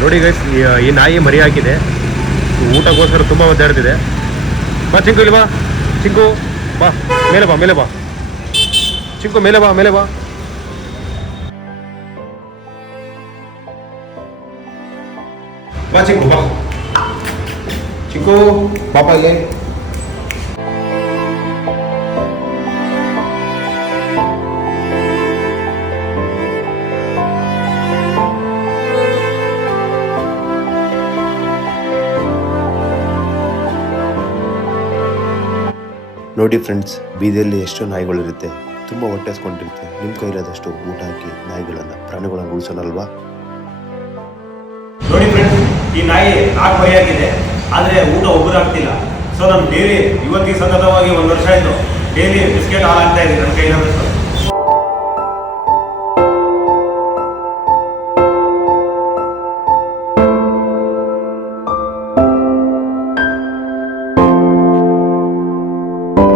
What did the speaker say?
ನೋಡಿ ಗೈಸ್, ಈ ನಾಯಿ ಮರಿ ಹಾಕಿದೆ, ಊಟಕ್ಕೋಸ್ಕರ ತುಂಬ ಒದ್ದಾಡ್ತಿದೆ. ಬಾ ಚಿಂಕು, ಇಲ್ಲಿ ಬಾ ಚಿಂಕು, ಬಾ ಮೇಲೆ ಬಾ, ಮೇಲೆ ಬಾ ಚಿಂಕು, ಮೇಲೆ ಬಾ, ಮೇಲೆ ಬಾ. ಬಾ ಚಿಂಕು, ಬಾ ಚಿಂಕು, ಪಾಪ ಇಲ್ಲಿ. ನೋಡಿ ಫ್ರೆಂಡ್ಸ್, ಬೀದಿಯಲ್ಲಿ ಎಷ್ಟು ನಾಯಿಗಳಿರುತ್ತೆ, ತುಂಬ ಹೊಟ್ಟೆ ಹಸ್ಕೊಂಡಿರುತ್ತೆ. ನಿಮ್ಮ ಕೈಲಾದಷ್ಟು ಊಟ ಹಾಕಿ ನಾಯಿಗಳನ್ನು, ಪ್ರಾಣಿಗಳನ್ನು ಉಳಿಸೋಣಲ್ವಾ? ನೋಡಿ ಫ್ರೆಂಡ್ಸ್, ಈ ನಾಯಿ 4 ಮರಿಯಾಗಿದೆ, ಆದರೆ ಊಟ ಒಬ್ಬರು ಆಗ್ತಿಲ್ಲ. ಸೊ ನಮ್ಮ ಡೈಲಿ ಇವತ್ತಿಗೆ ಸತತವಾಗಿ 1 ವರ್ಷ ಆಯಿತು ಡೈಲಿ ಬಿಸ್ಕೆಟ್ ಹಾಲು ಆಗ್ತಾ ಇದೆ ನನ್ನ ಕೈಲಾದಷ್ಟು.